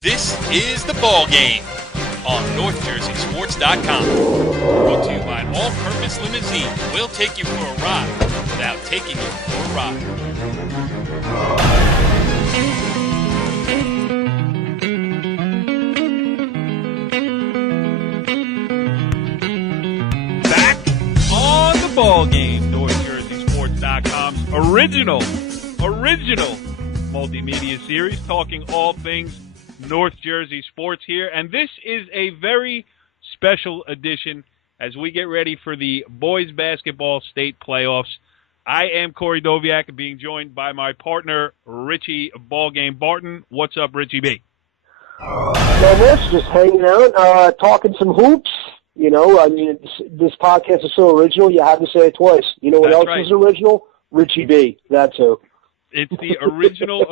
This is the ball game on NorthJerseySports.com. Brought to you by an all-purpose limousine. We'll take you for a ride without taking you for a ride. Back on the ball game, NorthJerseySports.com's original multimedia series, talking all things North Jersey sports here, and this is a very special edition as we get ready for the boys basketball state playoffs. I am Corey Doviak, being joined by my partner, Richie Ballgame Barton. What's up, Richie B? Not much, just hanging out, talking some hoops. You know, I mean, this podcast is so original, you have to say it twice. You know what else is original? Richie B. That's who. It's the original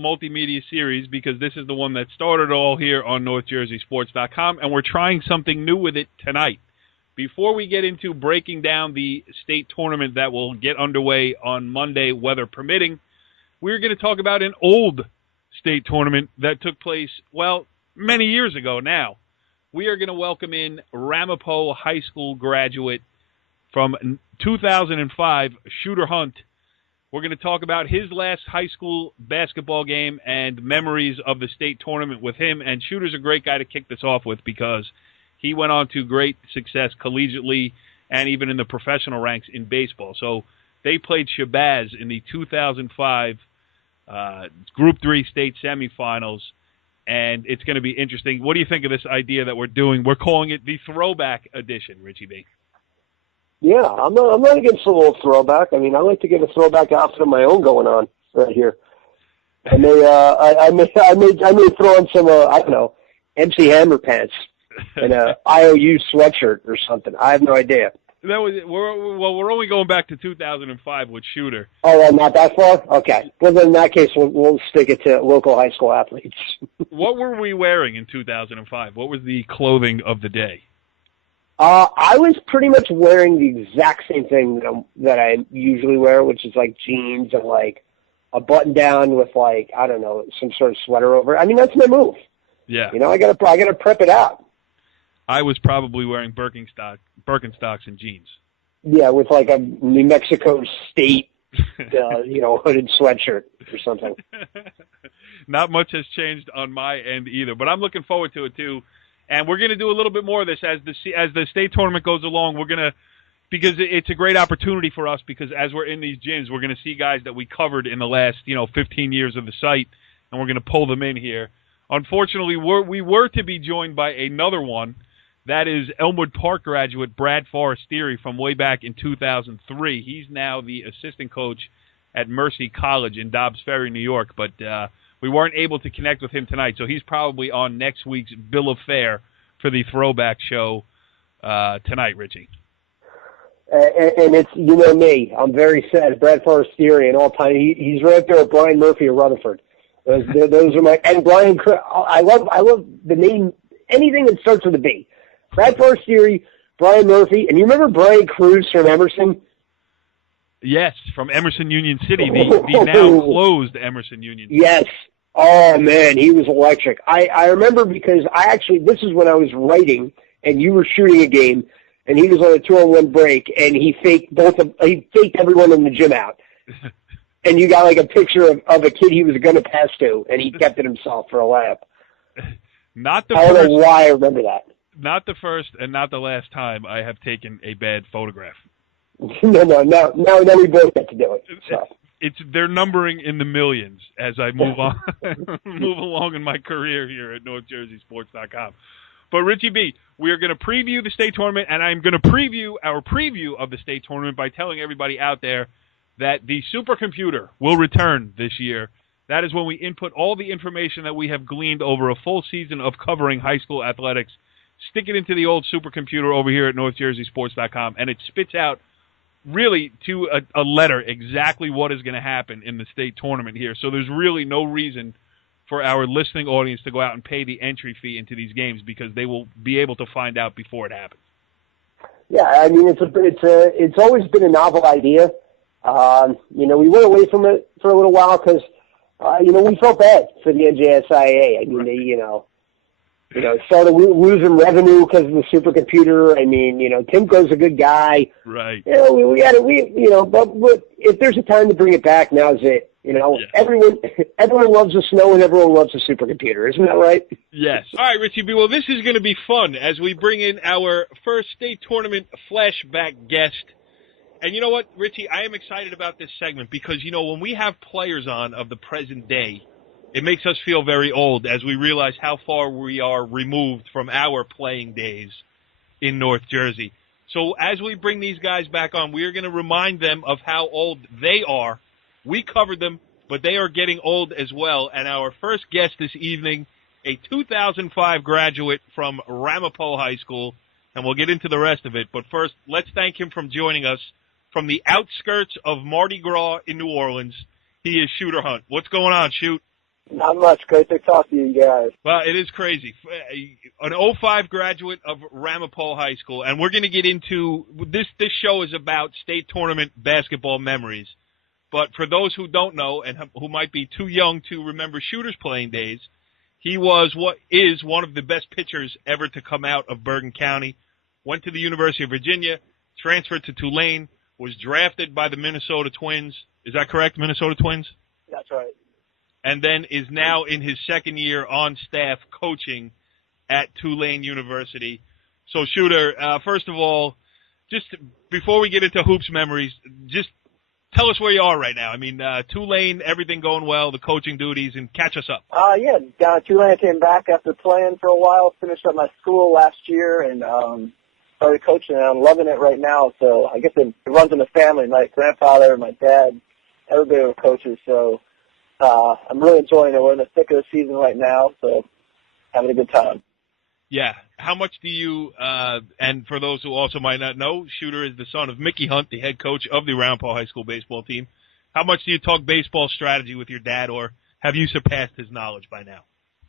multimedia series because this is the one that started all here on NorthJerseySports.com, and we're trying something new with it tonight. Before we get into breaking down the state tournament that will get underway on Monday, weather permitting, we're going to talk about an old state tournament that took place, well, many years ago now. We are going to welcome in Ramapo High School graduate from 2005, Shooter Hunt. We're going to talk about his last high school basketball game and memories of the state tournament with him. And Shooter's a great guy to kick this off with because he went on to great success collegiately and even in the professional ranks in baseball. So they played Shabazz in the 2005 Group 3 state semifinals, and it's going to be interesting. What do you think of this idea that we're doing? We're calling it the Throwback Edition, Richie B. Yeah, I'm not against a little throwback. I mean, I like to get a throwback outfit of my own going on right here. I may throw on some I don't know, MC Hammer pants and a IOU sweatshirt or something. I have no idea. We're only going back to 2005 with Shooter. Oh, well, not that far? Okay. Well, then in that case, we'll stick it to local high school athletes. What were we wearing in 2005? What was the clothing of the day? I was pretty much wearing the exact same thing that I usually wear, which is like jeans and like a button down with like, I don't know, some sort of sweater over it. I mean, that's my move. Yeah. You know, I gotta prep it out. I was probably wearing Birkenstocks and jeans. Yeah, with like a New Mexico State, hooded sweatshirt or something. Not much has changed on my end either, but I'm looking forward to it too. And we're going to do a little bit more of this as the state tournament goes along. We're going to, because it's a great opportunity for us, because as we're in these gyms, we're going to see guys that we covered in the last 15 years of the site, and we're going to pull them in here. Unfortunately, we were to be joined by another one. That is Elmwood Park graduate Brad Forestieri from way back in 2003. He's now the assistant coach at Mercy College in Dobbs Ferry, New York, but we weren't able to connect with him tonight, so he's probably on next week's bill of fare for the Throwback show tonight, Richie. And it's, you know me, I'm very sad. Brad Forestieri and all time, he's right there with Brian Murphy of Rutherford. Those are my, and Brian, I love the name, anything that starts with a B. Brad Forestieri, Brian Murphy, and you remember Brian Cruz from Emerson? Yes, from Emerson Union City, the now closed Emerson Union City. Yes. Oh, man, he was electric. I remember because this is when I was writing, and you were shooting a game, and he was on a 2-on-1 break, and he faked everyone in the gym out. And you got like a picture of a kid he was going to pass to, and he kept it himself for a layup. I don't know why I remember that. Not the first and not the last time I have taken a bad photograph. No. Now we both get to do it. So. They're numbering in the millions as I move on, move along in my career here at NorthJerseySports.com. But Richie B, we are going to preview the state tournament, and I'm going to preview our preview of the state tournament by telling everybody out there that the supercomputer will return this year. That is when we input all the information that we have gleaned over a full season of covering high school athletics, stick it into the old supercomputer over here at NorthJerseySports.com, and it spits out really to a letter exactly what is going to happen in the state tournament here. So there's really no reason for our listening audience to go out and pay the entry fee into these games because they will be able to find out before it happens. Yeah, I mean, it's always been a novel idea. We went away from it for a little while because We felt bad for the NJSIA. I mean, they started losing revenue because of the supercomputer. I mean, Timko's a good guy. Right. But if there's a time to bring it back, now's it. Everyone loves the snow and everyone loves the supercomputer. Isn't that right? Yes. All right, Richie B. Well, this is going to be fun as we bring in our first state tournament flashback guest. And you know what, Richie? I am excited about this segment because, when we have players on of the present day, it makes us feel very old as we realize how far we are removed from our playing days in North Jersey. So as we bring these guys back on, we are going to remind them of how old they are. We covered them, but they are getting old as well. And our first guest this evening, a 2005 graduate from Ramapo High School, and we'll get into the rest of it. But first, let's thank him for joining us from the outskirts of Mardi Gras in New Orleans. He is Shooter Hunt. What's going on, Shoot? Not much. Great to talk to you guys. Well, it is crazy. An 05 graduate of Ramapo High School, and we're going to get into this. This show is about state tournament basketball memories. But for those who don't know and who might be too young to remember Shooter's playing days, he was one of the best pitchers ever to come out of Bergen County, went to the University of Virginia, transferred to Tulane, was drafted by the Minnesota Twins. Is that correct, Minnesota Twins? That's right. And then is now in his second year on staff coaching at Tulane University. So, Shooter, first of all, just before we get into hoops memories, just tell us where you are right now. I mean, Tulane, everything going well, the coaching duties, and catch us up. Down at Tulane, I came back after playing for a while, finished up my school last year, and started coaching, and I'm loving it right now. So I guess it runs in the family. My grandfather, my dad, everybody were coaches, so I'm really enjoying it. We're in the thick of the season right now, so having a good time. Yeah. How much do you, and for those who also might not know, Shooter is the son of Mickey Hunt, the head coach of the Ramapo High School baseball team. How much do you talk baseball strategy with your dad, or have you surpassed his knowledge by now?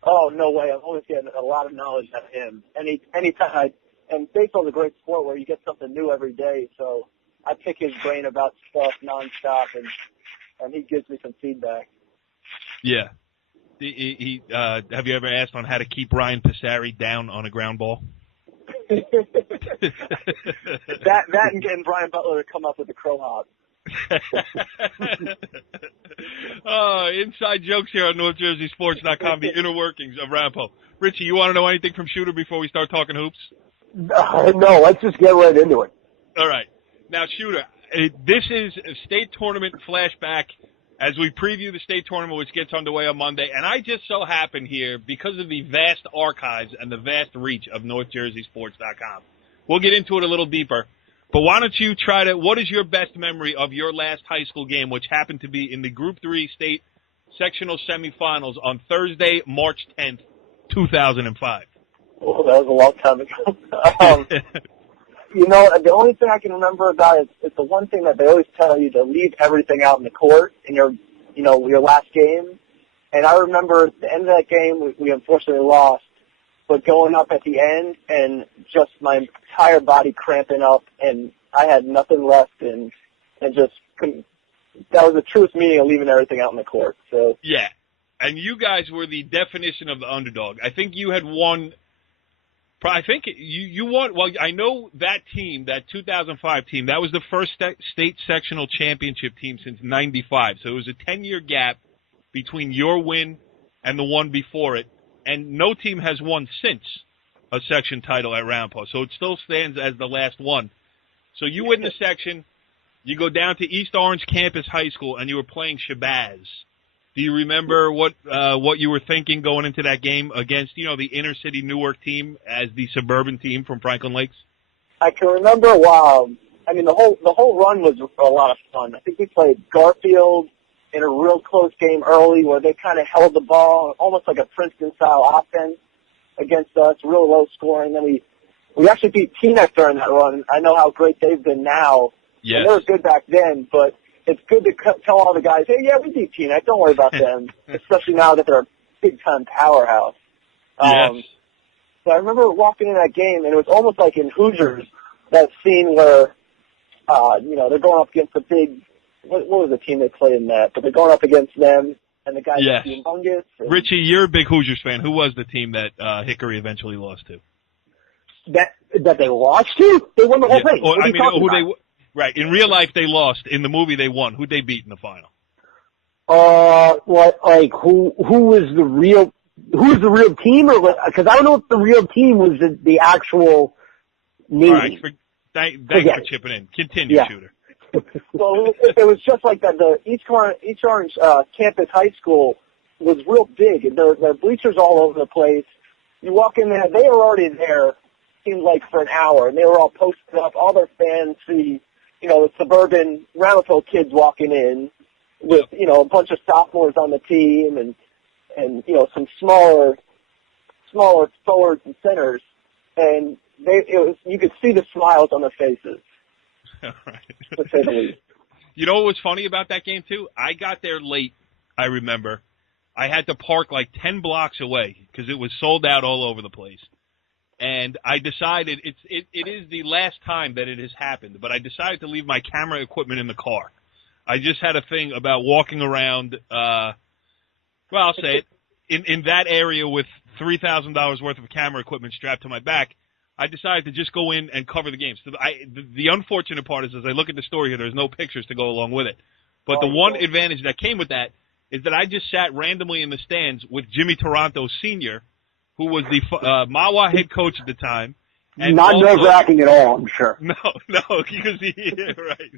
Oh, no way. I'm always getting a lot of knowledge out of him. Anytime and baseball's a great sport where you get something new every day, so I pick his brain about stuff nonstop, and he gives me some feedback. Yeah. Have you ever asked on how to keep Ryan Passari down on a ground ball? that and getting Brian Butler to come up with the crow hop. Inside jokes here on NorthJerseySports.com, the inner workings of Ramapo. Richie, you want to know anything from Shooter before we start talking hoops? No, let's just get right into it. All right. Now, Shooter, this is a state tournament flashback as we preview the state tournament, which gets underway on Monday. And I just so happen here, because of the vast archives and the vast reach of NorthJerseySports.com, we'll get into it a little deeper. But why don't you what is your best memory of your last high school game, which happened to be in the Group 3 state sectional semifinals on Thursday, March 10th, 2005? Oh, that was a long time ago. The only thing I can remember about it is the one thing that they always tell you to leave everything out in the court in your last game. And I remember at the end of that game, we unfortunately lost, but going up at the end and just my entire body cramping up, and I had nothing left, and just couldn't. That was the truest meaning of leaving everything out in the court. So yeah, and you guys were the definition of the underdog. I think you had won. I think you won. Well, I know that team, that 2005 team, that was the first state sectional championship team since '95. So it was a 10-year gap between your win and the one before it, and no team has won since a section title at Ramapo. So it still stands as the last one. So you win the section, you go down to East Orange Campus High School, and you were playing Shabazz. Do you remember what you were thinking going into that game against, the inner city Newark team as the suburban team from Franklin Lakes? I can remember the whole run was a lot of fun. I think we played Garfield in a real close game early where they kind of held the ball, almost like a Princeton-style offense against us, real low scoring. Then we actually beat Teaneck during that run. I know how great they've been now. Yes. And they were good back then, but it's good to tell all the guys, hey, yeah, we beat Teaneck. Don't worry about them, especially now that they're a big-time powerhouse. Yes. So I remember walking in that game, and it was almost like in Hoosiers, that scene where, they're going up against the big, what was the team they played in that? But they're going up against them, and the guy Yes. was humongous. And Richie, you're a big Hoosiers fan. Who was the team that Hickory eventually lost to? That they lost to? They won the whole thing. Or, What are I you mean, talking who about? right, in real life they lost. In the movie they won. Who'd they beat in the final? Like who was the real team, or because I don't know if the real team was the actual name. All right, thanks for chipping in. Continue, Yeah. Shooter. Well, it was just like that. The East Orange campus high school was real big, and there were bleachers all over the place. You walk in there, they were already there, seemed like for an hour, and they were all posted up. All their fans see, the suburban Ramapo kids walking in with, a bunch of sophomores on the team and some smaller forwards and centers, and you could see the smiles on their faces. All right. To say the least. You know what was funny about that game, too? I got there late, I remember. I had to park like 10 blocks away because it was sold out all over the place. And I decided it is the last time that it has happened, but I decided to leave my camera equipment in the car. I just had a thing about walking around, I'll say it, in that area with $3,000 worth of camera equipment strapped to my back. I decided to just go in and cover the game. So the unfortunate part is, as I look at the story here, there's no pictures to go along with it. But the one advantage that came with that is that I just sat randomly in the stands with Jimmy Taranto Sr., who was the Mawa head coach at the time. And Not also, nerve-wracking at all, I'm sure. No, because right.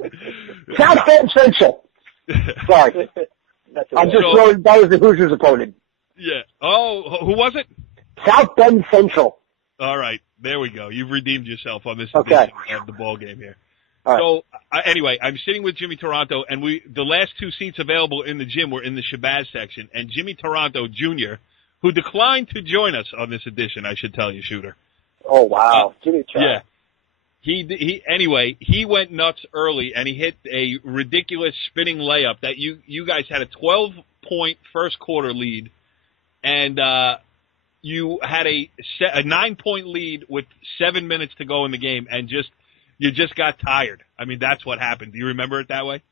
South Bend Central. Sorry. I'm just throwing, that was the Hoosiers' opponent. Yeah. Oh, who was it? South Bend Central. All right. There we go. You've redeemed yourself on this edition of the ball game here. All right. So, anyway, I'm sitting with Jimmy Taranto, and the last two seats available in the gym were in the Shabazz section, and Jimmy Taranto Jr., who declined to join us on this edition, I should tell you, Shooter. Oh, wow. Jimmy tried. Yeah. Anyway, he went nuts early, and he hit a ridiculous spinning layup that you guys had a 12-point first quarter lead, and you had a 9-point lead with 7 minutes to go in the game, and you just got tired. I mean, that's what happened. Do you remember it that way?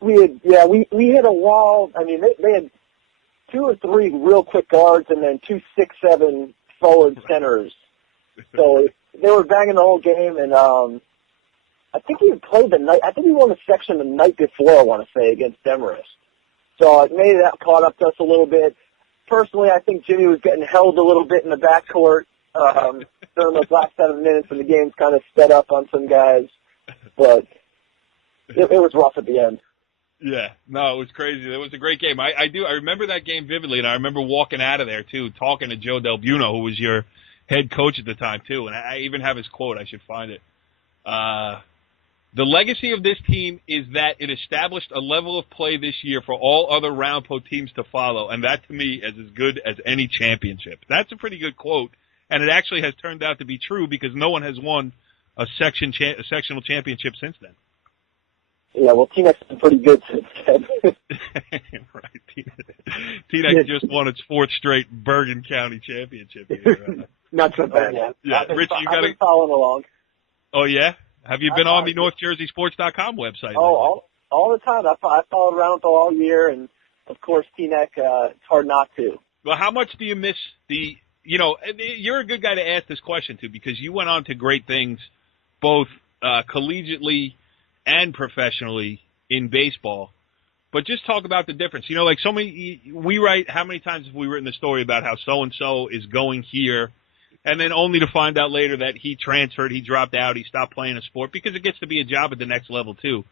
We hit a wall. I mean, they had 2 or 3 real quick guards and then 2 6'7" forward centers. So they were banging the whole game, and I think we played the night. I think we won the section the night before, I want to say, against Demarest. So maybe that caught up to us a little bit. Personally, I think Jimmy was getting held a little bit in the backcourt during those last 7 minutes, and the game's kind of sped up on some guys. But it was rough at the end. Yeah, no, it was crazy. It was a great game. I remember that game vividly, and I remember walking out of there, too, talking to Joe Del Buono, who was your head coach at the time, too, and I even have his quote. I should find it. The legacy of this team is that it established a level of play this year for all other Ramapo teams to follow, and that, to me, is as good as any championship. That's a pretty good quote, and it actually has turned out to be true because no one has won a sectional championship since then. Yeah, well, T-Nec's been pretty good since then. Right. T-Nec just won its 4th straight Bergen County championship here. Not so bad. Yeah, Rich, I've been following along. Oh, yeah? Have you been on the NorthJerseySports.com website? Oh, all the time. I followed Ramapo all year, and, of course, T-Nec, it's hard not to. Well, how much do you miss you're a good guy to ask this question to because you went on to great things both collegiately and professionally in baseball. But just talk about the difference. Like we write, how many times have we written the story about how so-and-so is going here, and then only to find out later that he transferred, he dropped out, he stopped playing a sport because it gets to be a job at the next level too.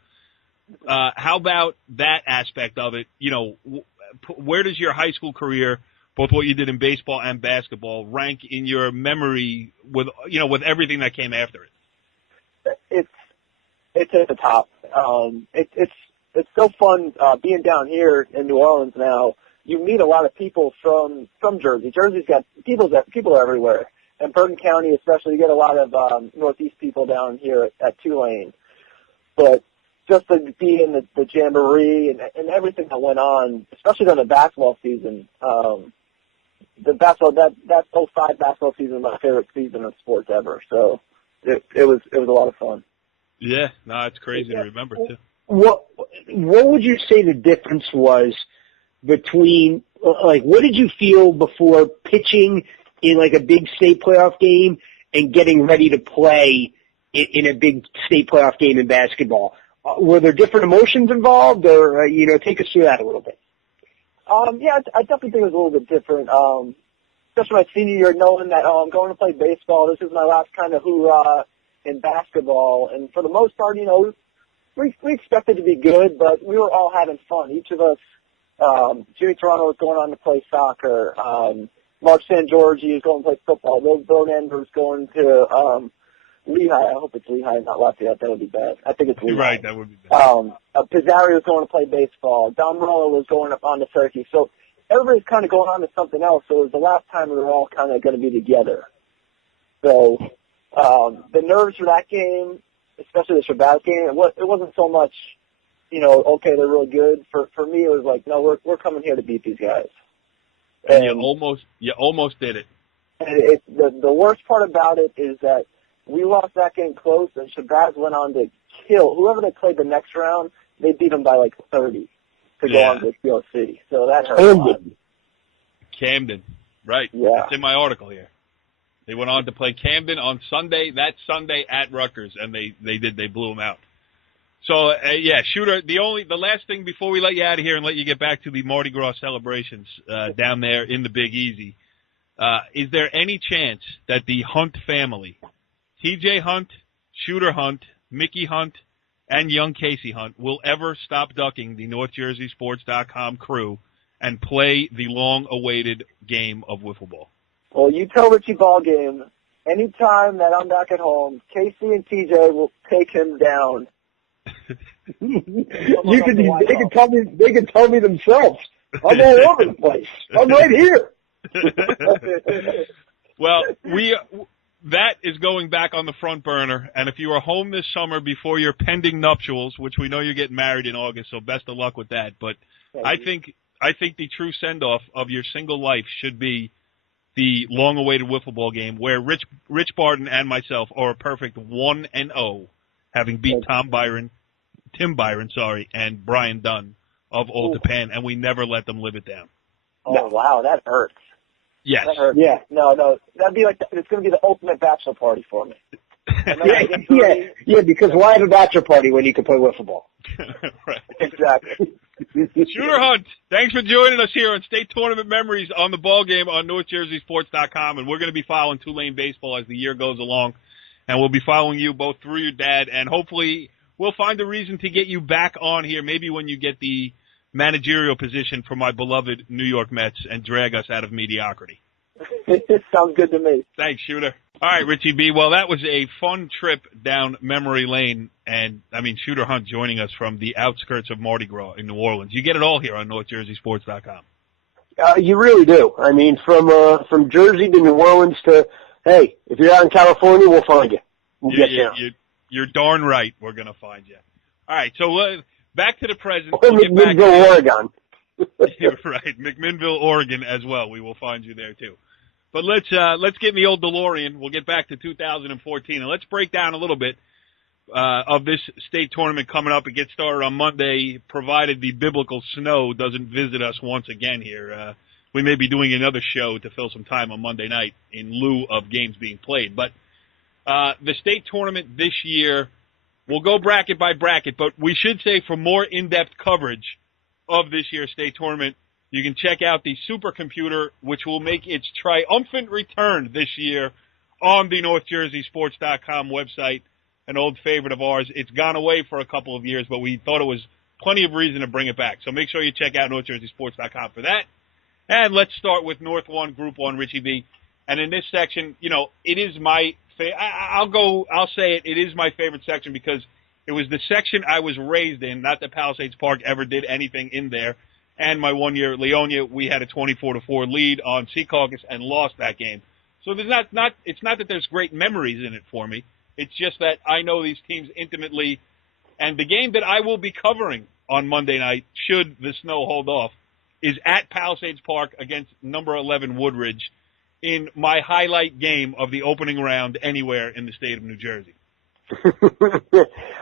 How about that aspect of it? Where does your high school career, both what you did in baseball and basketball, rank in your memory with everything that came after it? It's at the top. It's so fun being down here in New Orleans now. You meet a lot of people from Jersey. Jersey's got people are everywhere. And Bergen County especially, you get a lot of Northeast people down here at Tulane. But just to be in the jamboree and everything that went on, especially during the basketball season, that 05 basketball season was my favorite season of sports ever. So it was a lot of fun. Yeah, no, it's crazy to remember too. What would you say the difference was between, like, what did you feel before pitching in, like, a big state playoff game and getting ready to play in a big state playoff game in basketball? Were there different emotions involved, or, take us through that a little bit? Yeah, I definitely think it was a little bit different. Especially my senior year, knowing that, I'm going to play baseball. This is my last kind of hoorah in basketball. And for the most part, we expected to be good, but we were all having fun. Each of us, Jimmy Toronto was going on to play soccer. Mark San Giorgi is going to play football. Will Bonan was going to Lehigh. I hope it's Lehigh, not Lafayette. That would be bad. I think it's Lehigh. Right, that would be bad. Pizzari was going to play baseball. Don Morello was going up on to Syracuse. So everybody's kind of going on to something else. So it was the last time we were all kind of going to be together. So the nerves for that game, especially the Shabazz game, it wasn't so much, okay, they're really good. For me, it was like, no, we're coming here to beat these guys. And you almost did it. And the worst part about it is that we lost that game close, and Shabazz went on to kill whoever they played the next round. They beat them by like 30 to go on to Steel City. So that hurt a lot. Camden, right? Yeah, it's in my article here. They went on to play Camden on Sunday. That Sunday at Rutgers, and they blew them out. So Shooter. The last thing before we let you out of here and let you get back to the Mardi Gras celebrations down there in the Big Easy, is there any chance that the Hunt family, T.J. Hunt, Shooter Hunt, Mickey Hunt, and young Casey Hunt, will ever stop ducking the NorthJerseySports.com crew and play the long-awaited game of wiffle ball? Well, you tell Richie Ballgame, anytime that I'm back at home, Casey and TJ will take him down. They can tell me themselves. I'm all over the place. I'm right here. Well, that is going back on the front burner, and if you are home this summer before your pending nuptials, which we know you're getting married in August, so best of luck with that. But I think the true send-off of your single life should be the long-awaited wiffle ball game, where Rich Barton and myself are a perfect 1-0, having beat Tim Byron, and Brian Dunn of Old Japan, and we never let them live it down. Oh, wow, that hurts. Yes. That hurts. Yeah. No, that'd be like it's going to be the ultimate bachelor party for me. Because why have a bachelor party when you can play wiffle ball? Right. Exactly. Shooter Hunt, thanks for joining us here on State Tournament Memories on the ball game on NorthJerseySports.com, and we're going to be following Tulane baseball as the year goes along, and we'll be following you both through your dad, and hopefully we'll find a reason to get you back on here, maybe when you get the managerial position for my beloved New York Mets and drag us out of mediocrity. Sounds good to me. Thanks, Shooter. All right, Richie B. Well, that was a fun trip down memory lane, and, Shooter Hunt joining us from the outskirts of Mardi Gras in New Orleans. You get it all here on NorthJerseySports.com. You really do. From Jersey to New Orleans to, hey, if you're out in California, we'll find you. We'll get down. You're darn right we're going to find you. All right, so back to the present. Or McMinnville, Oregon. Right, McMinnville, Oregon as well. We will find you there, too. But let's get in the old DeLorean. We'll get back to 2014, and let's break down a little bit of this state tournament coming up. It gets started on Monday, provided the biblical snow doesn't visit us once again here. We may be doing another show to fill some time on Monday night in lieu of games being played. But the state tournament this year, we'll go bracket by bracket, but we should say for more in-depth coverage of this year's state tournament, you can check out the supercomputer, which will make its triumphant return this year on the NorthJerseySports.com website, an old favorite of ours. It's gone away for a couple of years, but we thought it was plenty of reason to bring it back. So make sure you check out NorthJerseySports.com for that. And let's start with North 1, Group 1, Richie B. And in this section, it is my I'll say it is my favorite section because it was the section I was raised in, not that Palisades Park ever did anything in there. And my 1 year at Leonia, we had a 24-4 lead on Secaucus and lost that game. So it's not that there's great memories in it for me. It's just that I know these teams intimately. And the game that I will be covering on Monday night, should the snow hold off, is at Palisades Park against number 11 Woodridge in my highlight game of the opening round anywhere in the state of New Jersey.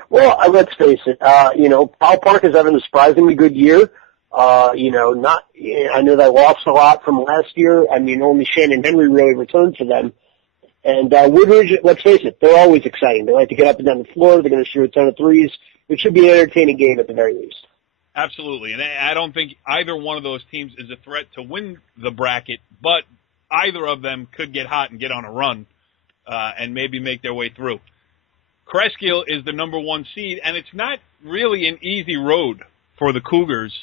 Well, let's face it. Powell Park is having a surprisingly good year. I know they lost a lot from last year. I mean, only Shannon Henry really returned for them. And Woodridge, let's face it, they're always exciting. They like to get up and down the floor. They're going to shoot a ton of threes. It should be an entertaining game at the very least. Absolutely. And I don't think either one of those teams is a threat to win the bracket, but either of them could get hot and get on a run and maybe make their way through. Cresskill is the number 1 seed, and it's not really an easy road for the Cougars.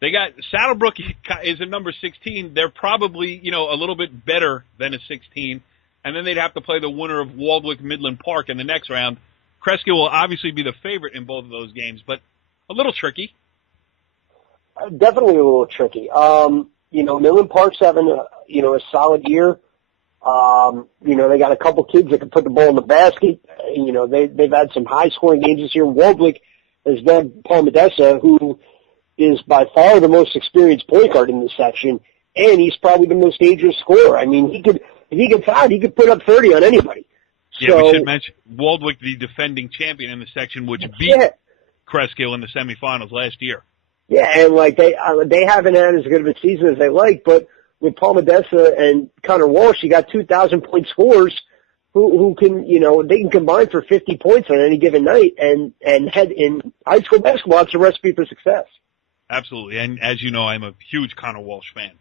They got Saddlebrook is a number 16. They're probably, a little bit better than a 16. And then they'd have to play the winner of Waldwick Midland Park in the next round. Cresskill will obviously be the favorite in both of those games, but a little tricky. Definitely a little tricky. Midland Park's having a solid year. They got a couple kids that can put the ball in the basket. They've had some high-scoring games this year. Waldwick has got Paul Modessa, who is by far the most experienced point guard in this section, and he's probably the most dangerous scorer. I mean, if he gets hot, he could put up 30 on anybody. Yeah, we should mention Waldwick, the defending champion in the section, which beat Cresskill in the semifinals last year. Yeah, and they haven't had as good of a season as they like, but with Paul Modessa and Connor Walsh, you got 2,000-point scorers who can, they can combine for 50 points on any given night, and head in high school basketball. It's a recipe for success. Absolutely, and as you know, I'm a huge Connor Walsh fan.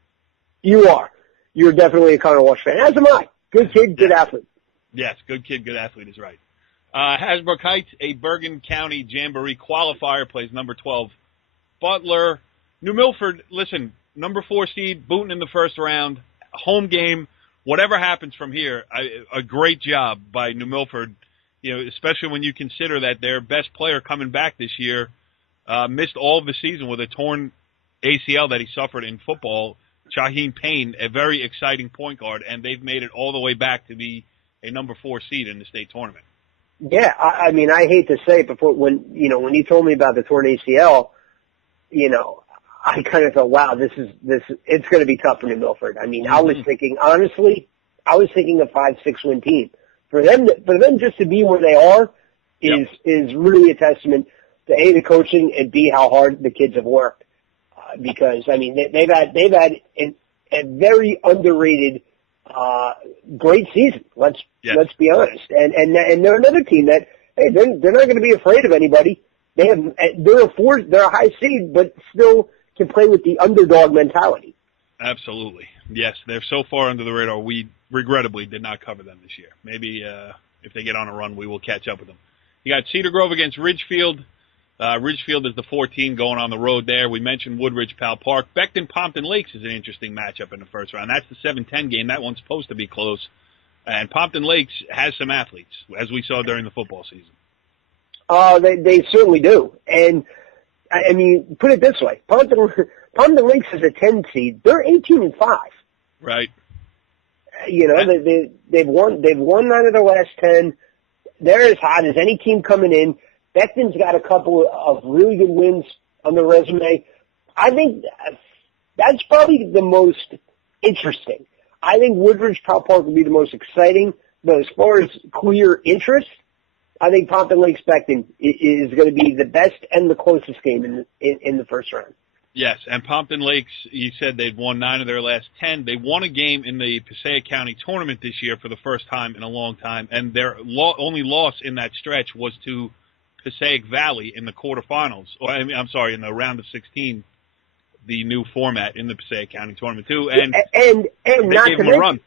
You are. You're definitely a Connor Walsh fan, as am I. Good kid, good athlete. Yes, good kid, good athlete is right. Hasbrook Heights, a Bergen County Jamboree qualifier, plays number 12 Butler. New Milford, listen, number 4 seed, booting in the first round, home game. Whatever happens from here, a great job by New Milford, especially when you consider that their best player coming back this year missed all of the season with a torn ACL that he suffered in football. Shaheen Payne, a very exciting point guard, and they've made it all the way back to be a number 4 seed in the state tournament. Yeah, I mean, I hate to say it, but when you told me about the torn ACL, I kind of thought, wow, it's going to be tough for New Milford. I mean, I was thinking, honestly, a 5-6 win team. For them just to be where they are is really a testament to A, the coaching, and B, how hard the kids have worked. Because I mean, they've had a very underrated, great season. Let's be honest. And they're another team that, hey, they're not going to be afraid of anybody. They're a high seed, but still can play with the underdog mentality. Absolutely. Yes, they're so far under the radar. We regrettably did not cover them this year. Maybe if they get on a run, we will catch up with them. You got Cedar Grove against Ridgefield. Ridgefield is the 14 going on the road there. We mentioned Woodridge, Pal Park. Beckton-Pompton Lakes is an interesting matchup in the first round. That's the 7-10 game. That one's supposed to be close. And Pompton Lakes has some athletes, as we saw during the football season. They certainly do. And, I mean, put it this way. Pompton Lakes is a 10 seed. They're 18-5. Right. They've won 9 of their last 10. They're as hot as any team coming in. Beckton's got a couple of really good wins on their resume. I think that's probably the most interesting. I think Woodridge Pal Park would be the most exciting, but as far as clear interest, I think Pompton Lakes Beckton is going to be the best and the closest game in the first round. Yes, and Pompton Lakes, you said they've won 9 of their last 10. They won a game in the Passaic County tournament this year for the first time in a long time, and their only loss in that stretch was to Passaic Valley in the quarterfinals. In the round of 16, the new format in the Passaic County tournament too. And they gave them a run.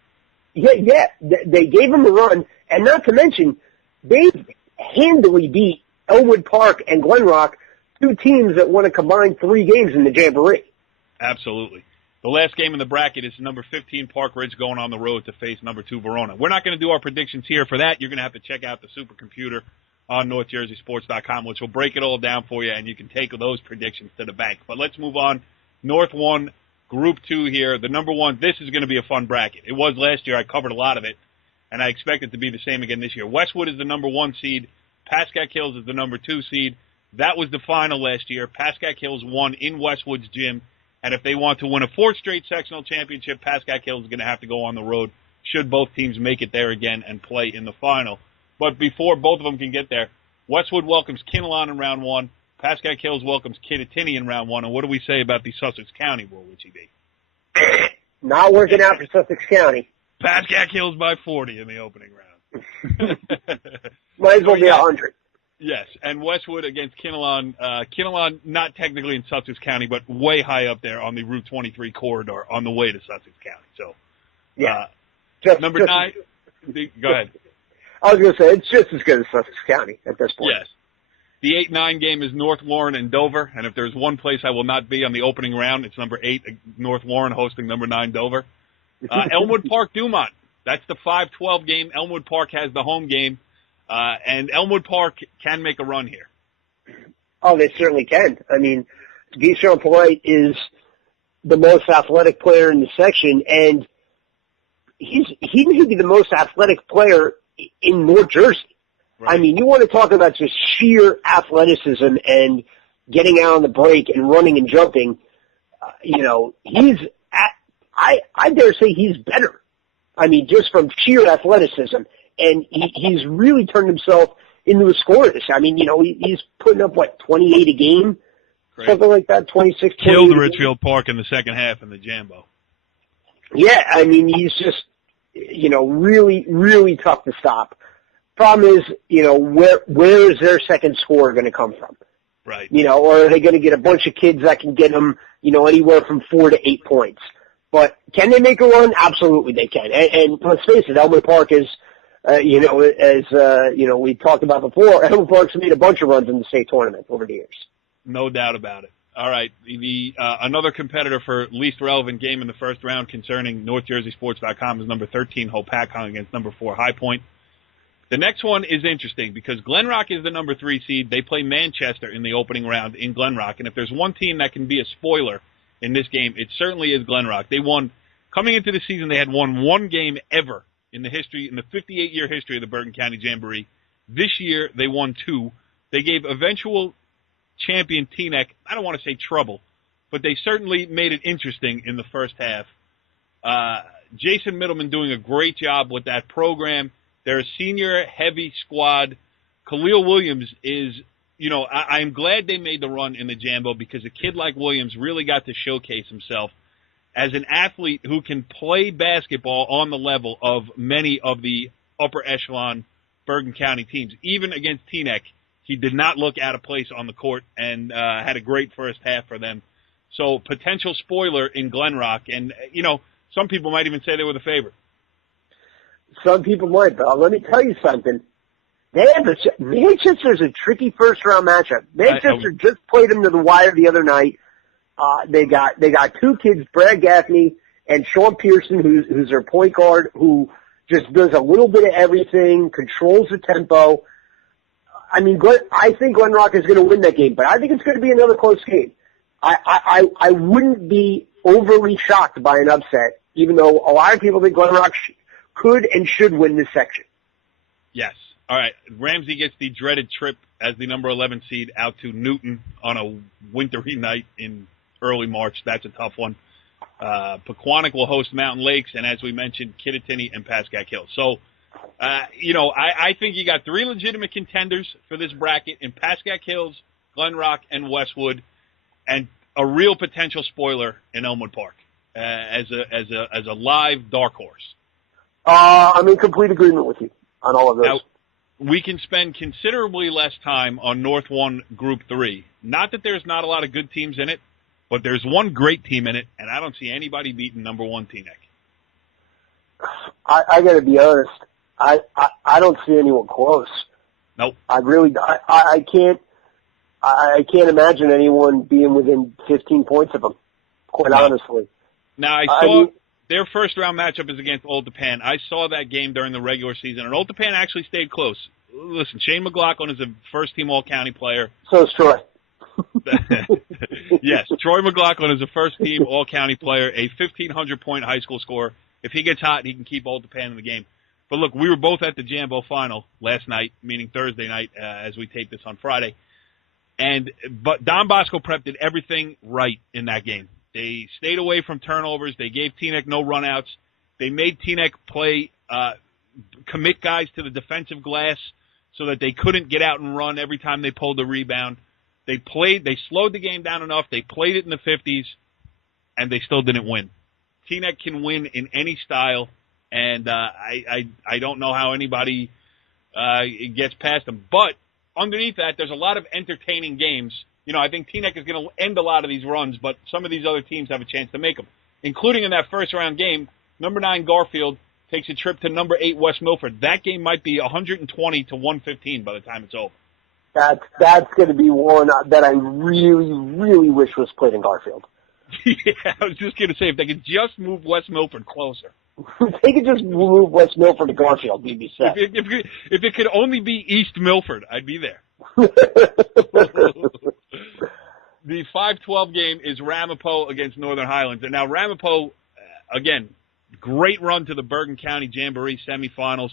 Yeah, they gave them a run, and not to mention, they handily beat Elwood Park and Glen Rock, 2 teams that won a combined 3 games in the Jamboree. Absolutely. The last game in the bracket is number 15 Park Ridge going on the road to face number 2 Verona. We're not going to do our predictions here. For that, you're going to have to check out the supercomputer on NorthJerseySports.com, which will break it all down for you, and you can take those predictions to the bank. But let's move on. North 1, Group 2 here. The number 1, this is going to be a fun bracket. It was last year. I covered a lot of it, and I expect it to be the same again this year. Westwood is the number 1 seed. Pascack Hills is the number 2 seed. That was the final last year. Pascack Hills won in Westwood's gym, and if they want to win a 4th straight sectional championship, Pascack Hills is going to have to go on the road should both teams make it there again and play in the final. But before both of them can get there, Westwood welcomes Kinnelon in round 1. Pascack Hills welcomes Kittatinny in round 1. And what do we say about the Sussex County Bowl, Richie B? Not working out for Sussex County. Pascack Hills by 40 in the opening round. Might as well be 100. Yes, and Westwood against Kinnelon. Kinnelon, not technically in Sussex County, but way high up there on the Route 23 corridor on the way to Sussex County. So, yeah. Number 9. Go ahead. I was going to say, it's just as good as Sussex County at this point. Yes. The 8-9 game is North Warren and Dover, and if there's one place I will not be on the opening round, it's number 8, North Warren hosting number 9, Dover. Elmwood Park, Dumont. That's the 5-12 game. Elmwood Park has the home game, and Elmwood Park can make a run here. Oh, they certainly can. I mean, Guichon Polite is the most athletic player in the section, and he may be the most athletic player in North Jersey. Right. I mean, you want to talk about just sheer athleticism and getting out on the break and running and jumping. I dare say he's better. I mean, just from sheer athleticism. And he's really turned himself into a scorer. I mean, he's putting up, 28 a game? Great. Something like that, 26, 28. Killed Richfield Park in the second half in the Jambo. Yeah, I mean, he's just, really, really tough to stop. Problem is, where is their second score going to come from? Right. Or are they going to get a bunch of kids that can get them, anywhere from 4 to 8 points? But can they make a run? Absolutely they can. And let's face it, Elmwood Park is, we talked about before, Elmwood Park's made a bunch of runs in the state tournament over the years. No doubt about it. All right. Another competitor for least relevant game in the first round concerning NorthJerseySports.com is number 13, Hopatcong against number 4, High Point. The next one is interesting because Glen Rock is the number 3 seed. They play Manchester in the opening round in Glen Rock. And if there's one team that can be a spoiler in this game, it certainly is Glen Rock. They won, coming into the season, they had won one game ever in the 58-year history of the Bergen County Jamboree. This year, they won 2. They gave eventual champion Teaneck, I don't want to say trouble, but they certainly made it interesting in the first half. Jason Middleman doing a great job with that program. They're a senior-heavy squad. Khalil Williams is, I'm glad they made the run in the Jambo because a kid like Williams really got to showcase himself as an athlete who can play basketball on the level of many of the upper echelon Bergen County teams. Even against Teaneck, he did not look out of place on the court and had a great first half for them. So potential spoiler in Glen Rock. And, some people might even say they were the favorite. Some people might, but let me tell you something. Manchester's a tricky first-round matchup. Manchester just played them to the wire the other night. They got 2 kids, Brad Gaffney and Sean Pearson, who's their point guard, who just does a little bit of everything, controls the tempo. I mean, I think Glen Rock is going to win that game, but I think it's going to be another close game. I wouldn't be overly shocked by an upset, even though a lot of people think Glen Rock could and should win this section. Yes. All right. Ramsey gets the dreaded trip as the number 11 seed out to Newton on a wintry night in early March. That's a tough one. Pequannock will host Mountain Lakes, and as we mentioned, Kittatinny and Pascack Hills. So, I think you got 3 legitimate contenders for this bracket in Pascack Hills, Glen Rock, and Westwood, and a real potential spoiler in Elmwood Park as a live dark horse. I'm in complete agreement with you on all of those. Now, we can spend considerably less time on North 1 Group 3. Not that there's not a lot of good teams in it, but there's one great team in it, and I don't see anybody beating number 1 Teaneck. I got to be honest. I don't see anyone close. Nope. I can't imagine anyone being within 15 points of them, quite honestly. Now, I saw their first-round matchup is against Old Tappan. I saw that game during the regular season, and Old Tappan actually stayed close. Listen, Shane McLaughlin is a first-team All-County player. So is Troy. Yes, Troy McLaughlin is a first-team All-County player, a 1,500-point high school scorer. If he gets hot, he can keep Old Tappan in the game. But look, we were both at the Jambo final last night, meaning Thursday night, as we tape this on Friday. But Don Bosco Prep did everything right in that game. They stayed away from turnovers. They gave Teaneck no runouts. They made Teaneck play, commit guys to the defensive glass so that they couldn't get out and run every time they pulled a rebound. They slowed the game down enough. They played it in the 50s, and they still didn't win. Teaneck can win in any style, and I don't know how anybody gets past them. But underneath that, there's a lot of entertaining games. I think Teaneck is going to end a lot of these runs, but some of these other teams have a chance to make them, including in that first-round game. Number 9 Garfield takes a trip to number 8 West Milford. That game might be 120 to 115 by the time it's over. That's going to be one that I really, really wish was played in Garfield. Yeah, I was just going to say, if they could just move West Milford closer. If they could just move West Milford to Garfield, we'd be set. If it could only be East Milford, I'd be there. The 5-12 game is Ramapo against Northern Highlands. And now Ramapo, again, great run to the Bergen County Jamboree semifinals.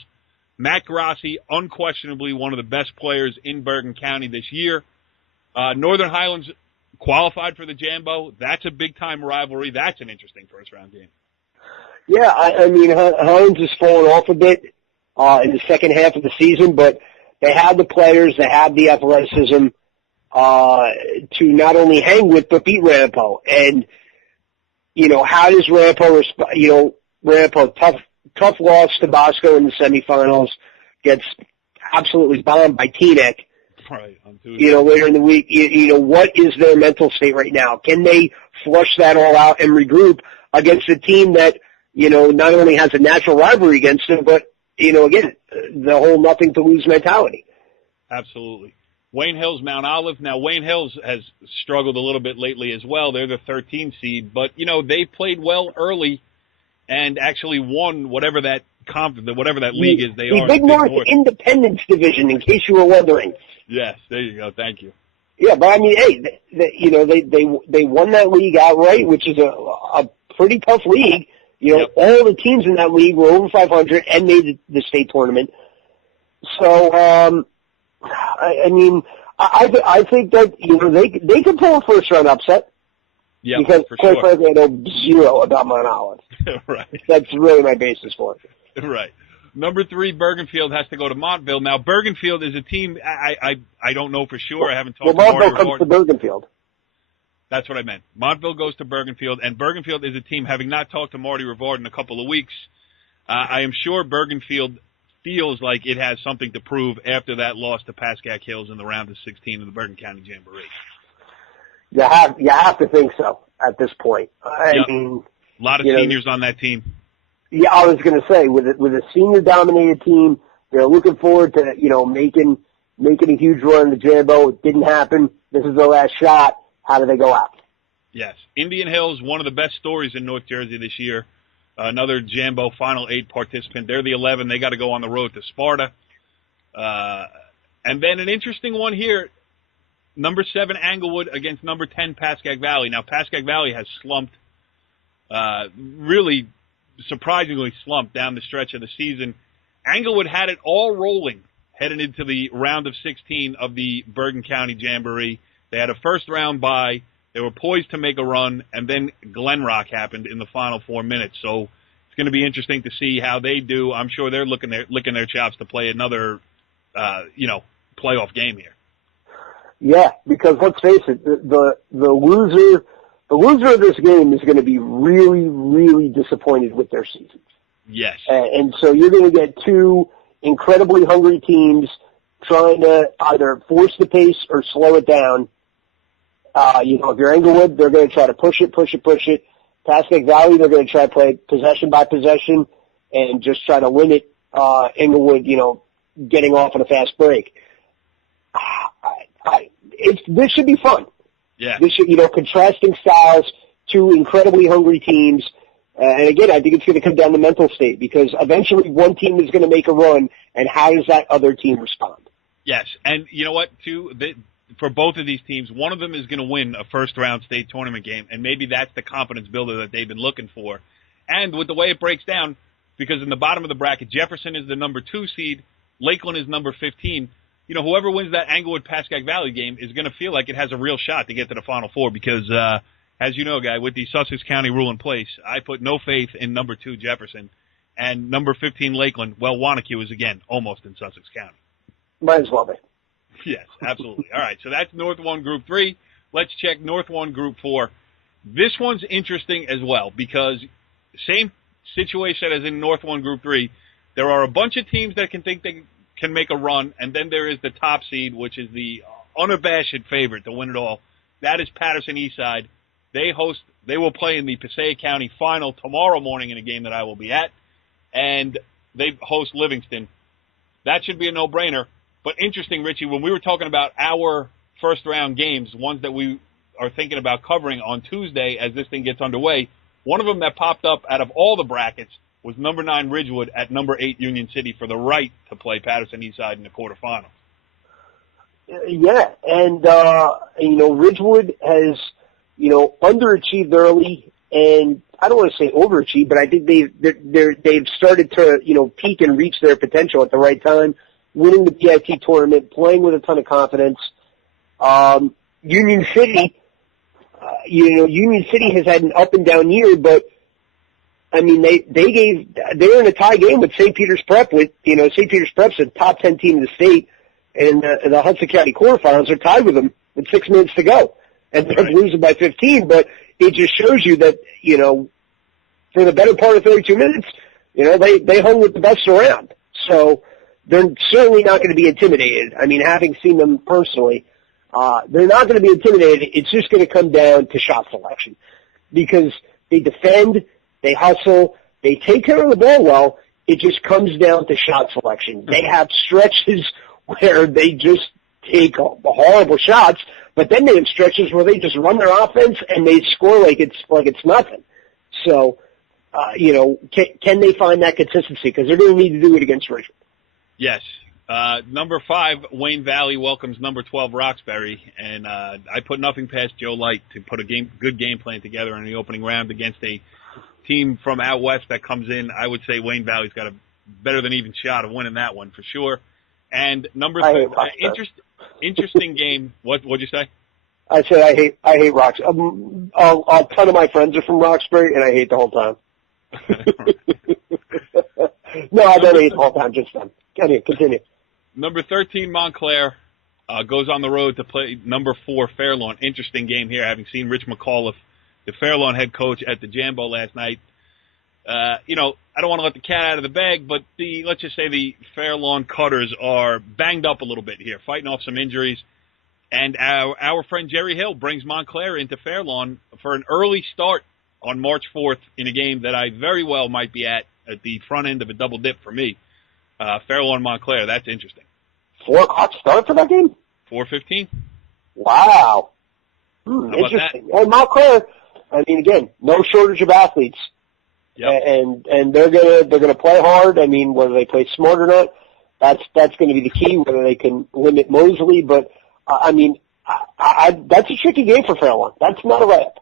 Matt Grassi, unquestionably one of the best players in Bergen County this year. Northern Highlands qualified for the Jambo. That's a big-time rivalry. That's an interesting first-round game. Yeah, I mean, Highlands has fallen off a bit in the second half of the season, but they have the players, they have the athleticism to not only hang with, but beat Ramapo. And, how does Ramapo respond? Ramapo, tough loss to Bosco in the semifinals, gets absolutely bombed by Teaneck. Right, on Tuesday. Later in the week, what is their mental state right now? Can they flush that all out and regroup against a team that, not only has a natural rivalry against them, but, again, the whole nothing to lose mentality. Absolutely. Wayne Hills, Mount Olive. Now, Wayne Hills has struggled a little bit lately as well. They're the 13th seed, but, they played well early and actually won whatever that league is they are. The Big North Independence Division, in case you were wondering. Yes, there you go. Thank you. Yeah, but I mean, hey, they won that league outright, which is a pretty tough league. Yep. All the teams in that league were over 500 and made the state tournament. So, I mean, I think that they could pull a first round upset. Yeah, because for quite sure. frankly, I know zero about Mount Olive. Right. That's really my basis for it. Right. Number 3, Bergenfield has to go to Montville. Now, Bergenfield is a team I don't know for sure. I haven't talked to Marty. Montville comes to Bergenfield. That's what I meant. Montville goes to Bergenfield, and Bergenfield is a team, having not talked to Marty Rivard in a couple of weeks, I am sure Bergenfield feels like it has something to prove after that loss to Pascack Hills in the round of 16 of the Bergen County Jamboree. You have to think so at this point. I mean, a lot of seniors on that team. Yeah, I was going to say, with a senior-dominated team, they're looking forward to making a huge run in the Jambo. It didn't happen. This is their last shot. How do they go out? Yes, Indian Hills, one of the best stories in North Jersey this year. Another Jambo Final 8 participant. They're the 11. They got to go on the road to Sparta. And then an interesting one here. Number 7 Englewood against number 10 Pascack Valley. Now, Pascack Valley has slumped, really surprisingly slumped down the stretch of the season. Englewood had it all rolling heading into the round of 16 of the Bergen County Jamboree. They had a first-round bye. They were poised to make a run, and then Glen Rock happened in the final 4 minutes. So it's going to be interesting to see how they do. I'm sure they're licking their chops to play another, playoff game here. Yeah, because let's face it, the loser of this game is going to be really, really disappointed with their season. Yes. And so you're going to get 2 incredibly hungry teams trying to either force the pace or slow it down. If you're Englewood, they're going to try to push it. Pascack Valley, they're going to try to play possession by possession and just try to limit Englewood, getting off on a fast break. This should be fun. Yeah. This should, contrasting styles, 2 incredibly hungry teams. And again, I think it's going to come down to mental state because eventually one team is going to make a run, and how does that other team respond? Yes, and you know what, too? For both of these teams, one of them is going to win a first-round state tournament game, and maybe that's the confidence builder that they've been looking for. And with the way it breaks down, because in the bottom of the bracket, Jefferson is the number 2 seed, Lakeland is number 15. Whoever wins that Englewood-Pascack Valley game is going to feel like it has a real shot to get to the Final Four because, as you know, Guy, with the Sussex County rule in place, I put no faith in number 2 Jefferson and number 15 Lakeland. Well, Wanacue is, again, almost in Sussex County. Might as well be. Yes, absolutely. All right, so that's North 1, Group 3. Let's check North 1, Group 4. This one's interesting as well because same situation as in North 1, Group 3. There are a bunch of teams that can think they can make a run, and then there is the top seed, which is the unabashed favorite to win it all. That is Patterson Eastside. They will play in the Passaic County final tomorrow morning in a game that I will be at, and they host Livingston. That should be a no-brainer. But interesting, Richie, when we were talking about our first-round games, ones that we are thinking about covering on Tuesday as this thing gets underway, one of them that popped up out of all the brackets was number 9 Ridgewood at number 8 Union City for the right to play Patterson Eastside in the quarterfinals. Yeah, and, Ridgewood has, underachieved early, and I don't want to say overachieved, but I think they've started to, peak and reach their potential at the right time, winning the PIT tournament, playing with a ton of confidence. Union City, Union City has had an up and down year, but I mean, they were in a tie game with St. Peter's Prep with, St. Peter's Prep's a top 10 team in the state, and the Hudson County quarterfinals are tied with them with 6 minutes to go. And they're losing by 15, but it just shows you that, for the better part of 32 minutes, they hung with the best around. So they're certainly not going to be intimidated. I mean, having seen them personally, they're not going to be intimidated. It's just going to come down to shot selection because they defend, they hustle, they take care of the ball well. It just comes down to shot selection. They have stretches where they just take horrible shots, but then they have stretches where they just run their offense and they score like it's nothing. So, can they find that consistency? Because they're going to need to do it against Richmond. Yes. Number 5, Wayne Valley welcomes number 12, Roxbury, and I put nothing past Joe Light to put a good game plan together in the opening round against a team from out west that comes in. I would say Wayne Valley's got a better than even shot of winning that one for sure. And number 3, interesting game. What'd you say? I said I hate Roxbury. A ton of my friends are from Roxbury, and I hate the whole time. No, I don't hate the whole time. Just them. Continue. Number 13, Montclair, goes on the road to play number 4, Fairlawn. Interesting game here, having seen Rich McAuliffe, the Fairlawn head coach, at the Jambo last night. I don't want to let the cat out of the bag, but let's just say the Fairlawn Cutters are banged up a little bit here, fighting off some injuries. And our friend Jerry Hill brings Montclair into Fairlawn for an early start on March 4th in a game that I very well might be at the front end of a double dip for me. Fairlawn Montclair, that's interesting. 4 o'clock start for that game? 4:15. Wow. Interesting. And Montclair, I mean, again, no shortage of athletes. Yep. And they're gonna play hard. I mean, whether they play smart or not, that's going to be the key. Whether they can limit Mosley, but I mean, that's a tricky game for Fairlawn. That's not a layup.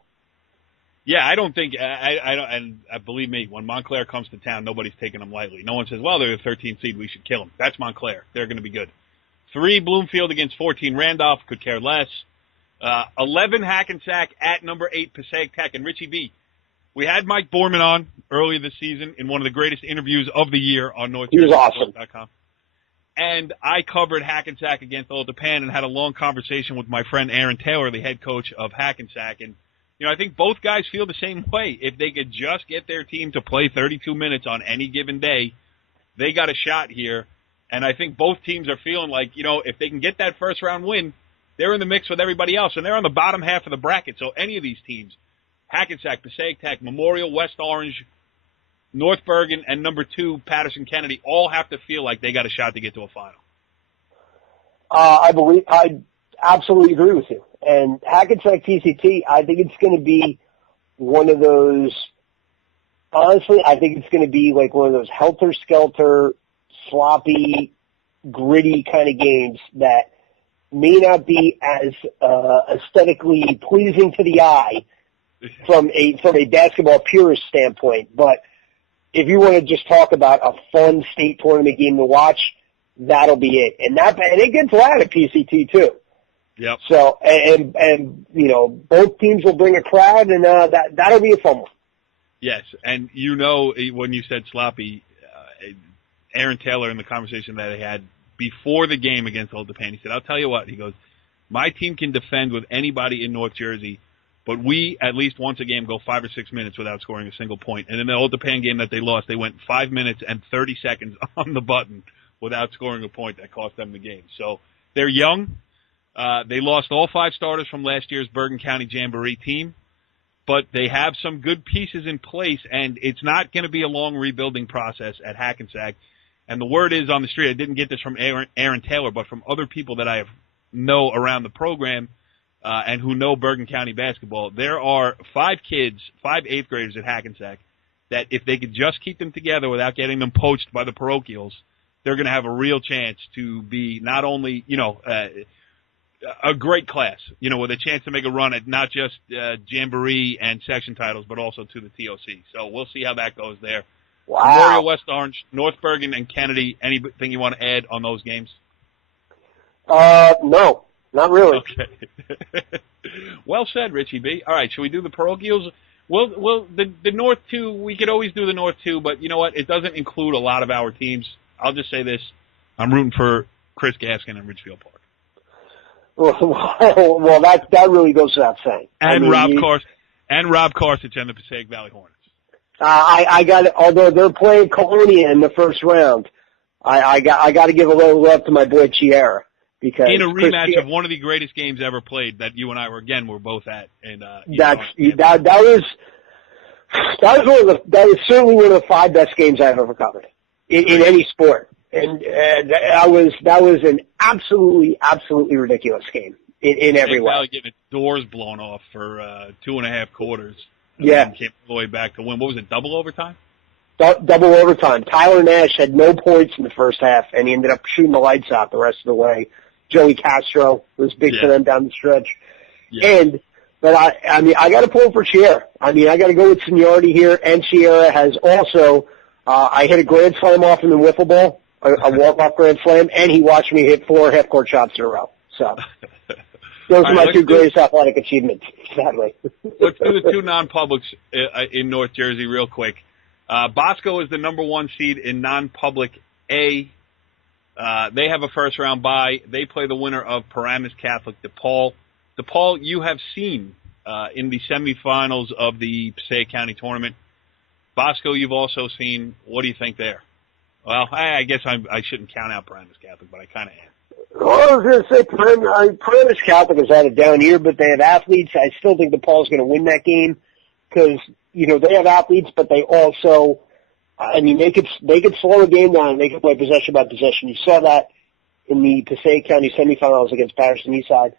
Yeah, I don't think I don't. And believe me, when Montclair comes to town, nobody's taking them lightly. No one says, "Well, they're the 13th seed, we should kill them." That's Montclair. They're going to be good. 3 Bloomfield against 14 Randolph. Could care less. 11 Hackensack at number 8 Passaic Tech. And Richie B. We had Mike Borman on earlier this season in one of the greatest interviews of the year on NorthJerseySports.com. And I covered Hackensack against Old Japan and had a long conversation with my friend Aaron Taylor, the head coach of Hackensack. And, I think both guys feel the same way. If they could just get their team to play 32 minutes on any given day, they got a shot here. And I think both teams are feeling like, if they can get that first round win, they're in the mix with everybody else. And they're on the bottom half of the bracket. So any of these teams, Hackensack, Passaic Tech, Memorial, West Orange, North Bergen, and number 2, Patterson Kennedy, all have to feel like they got a shot to get to a final. I absolutely agree with you. And Hackensack TCT, I think it's going to be one of those, honestly, I think it's going to be like one of those helter-skelter, sloppy, gritty kind of games that may not be as aesthetically pleasing to the eye from a basketball purist standpoint. But if you want to just talk about a fun state tournament game to watch, that'll be it. And it gets loud at PCT too. Yep. So, and both teams will bring a crowd, and that'll be a fun one. Yes, and when you said sloppy, Aaron Taylor in the conversation that I had before the game against Old Japan. He said, I'll tell you what, he goes, my team can defend with anybody in North Jersey, but we, at least once a game, go 5 or 6 minutes without scoring a single point. And in the Old Japan game that they lost, they went 5 minutes and 30 seconds on the button without scoring a point that cost them the game. So they're young. They lost all 5 starters from last year's Bergen County Jamboree team, but they have some good pieces in place, and it's not going to be a long rebuilding process at Hackensack. And the word is on the street, I didn't get this from Aaron Taylor, but from other people that I know around the program and who know Bergen County basketball, there are 5 kids, 5 8th graders at Hackensack, that if they could just keep them together without getting them poached by the parochials, they're going to have a real chance to be not only, a great class, with a chance to make a run at not just Jamboree and section titles, but also to the TOC. So we'll see how that goes there. Wow. Memorial, West Orange, North Bergen, and Kennedy. Anything you want to add on those games? No, not really. Okay. Well said, Richie B. All right, should we do the parochials? Well, the North 2, we could always do the North 2, but you know what? It doesn't include a lot of our teams. I'll just say this. I'm rooting for Chris Gaskin and Ridgefield Park. Well, that really goes without saying. And Rob Carson and the Passaic Valley Hornets. I got it. Although they're playing Colonia in the first round, I got to give a little love to my boy Chiara because in a rematch of one of the greatest games ever played that you and I were both at. And that was certainly one of the 5 best games I've ever covered in any sport. And that was an absolutely ridiculous game in every way. Getting its doors blown off for 2.5 quarters. Yeah, and came all the way back to win. What was it? Double overtime. Double overtime. Tyler Nash had no points in the first half, and he ended up shooting the lights out the rest of the way. Joey Castro was big for them down the stretch. Yeah. But I got to pull for Chiara. I got to go with seniority here, and Chiara has also. I hit a grand slam off in the wiffle ball. A walk-off grand slam, and he watched me hit 4 half-court shots in a row. So those are my 2 greatest athletic achievements, sadly. Let's do the 2 non-publics in North Jersey real quick. Bosco is the number 1 seed in non-public A. They have a first-round bye. They play the winner of Paramus Catholic DePaul. DePaul, you have seen in the semifinals of the Passaic County tournament. Bosco, you've also seen. What do you think there? Well, I guess I shouldn't count out Paramus Catholic, but I kind of am. Well, I was going to say Paramus Catholic has had a down year, but they have athletes. I still think DePaul's going to win that game because, they have athletes, but they also, they could slow a game down and they could play possession by possession. You saw that in the Passaic County semifinals against Patterson Eastside.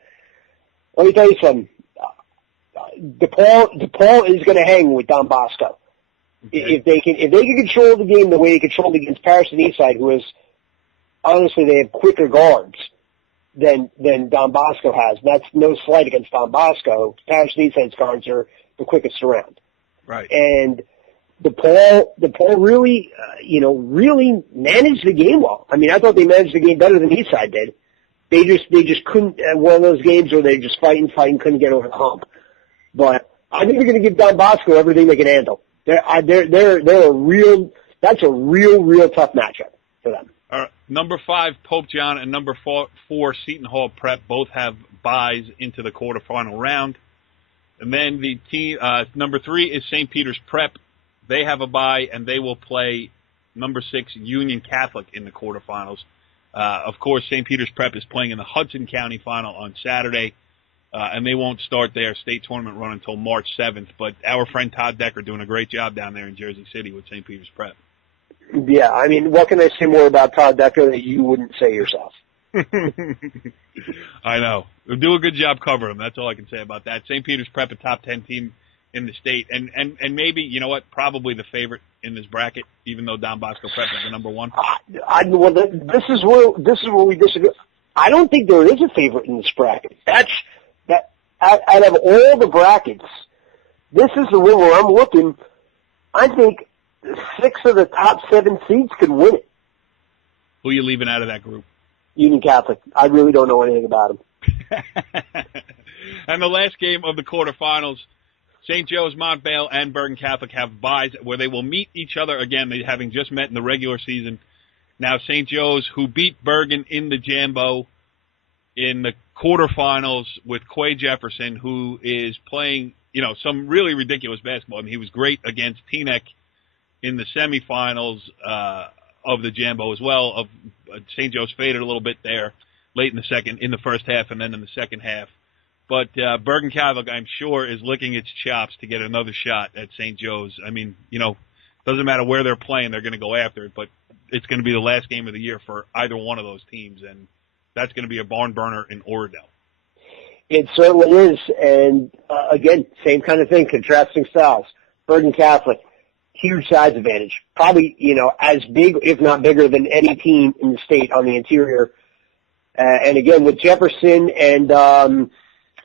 Let me tell you something. DePaul is going to hang with Don Bosco. Okay. If they can control the game the way they controlled against Patterson Eastside, who is honestly they have quicker guards than Don Bosco has. That's no slight against Don Bosco. Patterson Eastside's guards are the quickest around. Right. And DePaul really really managed the game well. I thought they managed the game better than Eastside did. They just couldn't. One of those games where they just fighting, couldn't get over the hump. But I think they're going to give Don Bosco everything they can handle. They're a real. That's a real tough matchup for them. All right. Number 5, Pope John, and number 4, Seton Hall Prep both have byes into the quarterfinal round. And then the team number 3 is St. Peter's Prep. They have a bye, and they will play number 6 Union Catholic in the quarterfinals. Of course, St. Peter's Prep is playing in the Hudson County final on Saturday. And they won't start their state tournament run until March 7th. But our friend Todd Decker doing a great job down there in Jersey City with St. Peter's Prep. Yeah, what can I say more about Todd Decker that you wouldn't say yourself? I know. We'll do a good job covering him. That's all I can say about that. St. Peter's Prep, a top 10 team in the state. And maybe, probably the favorite in this bracket, even though Don Bosco Prep is the number 1. This is where we disagree. I don't think there is a favorite in this bracket. Out of all the brackets, this is the one where I'm looking. I think 6 of the top 7 seeds could win it. Who are you leaving out of that group? Union Catholic. I really don't know anything about them. And the last game of the quarterfinals, St. Joe's, Montvale, and Bergen Catholic have byes where they will meet each other again, they having just met in the regular season. Now St. Joe's, who beat Bergen in the Jambo in the quarterfinals with Quay Jefferson, who is playing, some really ridiculous basketball. I mean, he was great against Teaneck in the semifinals of the Jambo as well. Of St. Joe's faded a little bit there late in the first half, and then in the second half. But Bergen Catholic, I'm sure, is licking its chops to get another shot at St. Joe's. I mean, doesn't matter where they're playing, they're going to go after it. But it's going to be the last game of the year for either one of those teams, and that's going to be a barn burner in Oradell. It certainly is. And, again, same kind of thing, contrasting styles. Bergen Catholic, huge size advantage. Probably, as big, if not bigger, than any team in the state on the interior. And, again, with Jefferson and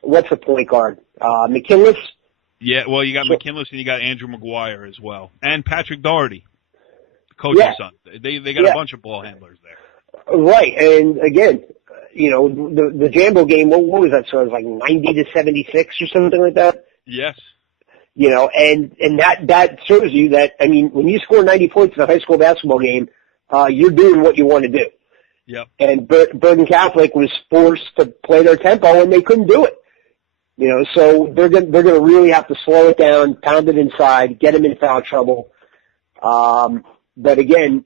what's the point guard? McKinless? Yeah, well, you got McKinless and you got Andrew McGuire as well. And Patrick Doherty, the coach's son. They got a bunch of ball handlers there. Right. And, again, the Jambo game, what was that score? It was like 90-76 or something like that? Yes. And that shows you that, I mean, when you score 90 points in a high school basketball game, you're doing what you want to do. Yep. And Bergen Catholic was forced to play their tempo, and they couldn't do it. So they're gonna really have to slow it down, pound it inside, get them in foul trouble. But again,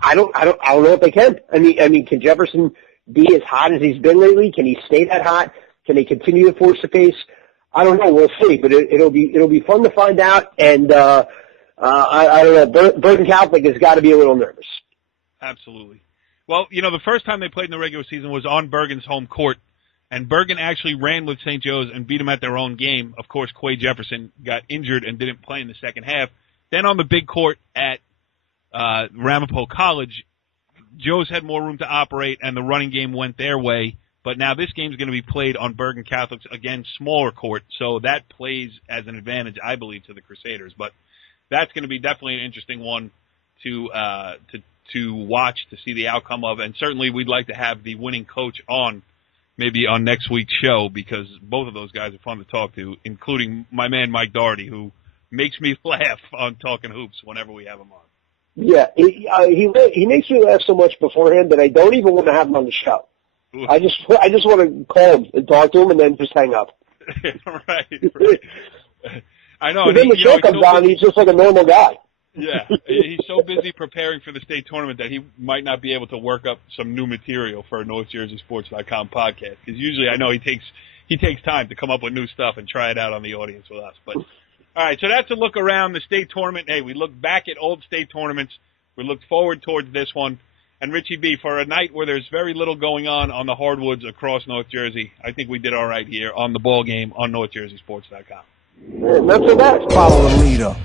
I don't know if they can. I mean, can Jefferson be as hot as he's been lately? Can he stay that hot? Can they continue to force the pace? I don't know. We'll see. But it'll be fun to find out. And I don't know. Bergen Catholic has got to be a little nervous. Absolutely. Well, the first time they played in the regular season was on Bergen's home court, and Bergen actually ran with St. Joe's and beat them at their own game. Of course, Quay Jefferson got injured and didn't play in the second half. Then on the big court at Ramapo College, Joe's had more room to operate, and the running game went their way. But now this game's going to be played on Bergen Catholic's, again, smaller court, so that plays as an advantage, I believe, to the Crusaders. But that's going to be definitely an interesting one to watch, to see the outcome of. And certainly we'd like to have the winning coach on, maybe on next week's show, because both of those guys are fun to talk to, including my man Mike Doherty, who makes me laugh on Talking Hoops whenever we have him on. Yeah, he makes me laugh so much beforehand that I don't even want to have him on the show. Ooh. I just want to call him and talk to him and then just hang up. right. I know. And then the show comes on, he's just like a normal guy. Yeah, he's so busy preparing for the state tournament that he might not be able to work up some new material for a NorthJerseySports.com podcast. Because usually I know he takes time to come up with new stuff and try it out on the audience with us. But all right, so that's a look around the state tournament. Hey, we look back at old state tournaments. We look forward towards this one. And Richie B, for a night where there's very little going on the hardwoods across North Jersey, I think we did all right here on the ball game on NorthJerseySports.com. Not so bad. Follow the leader.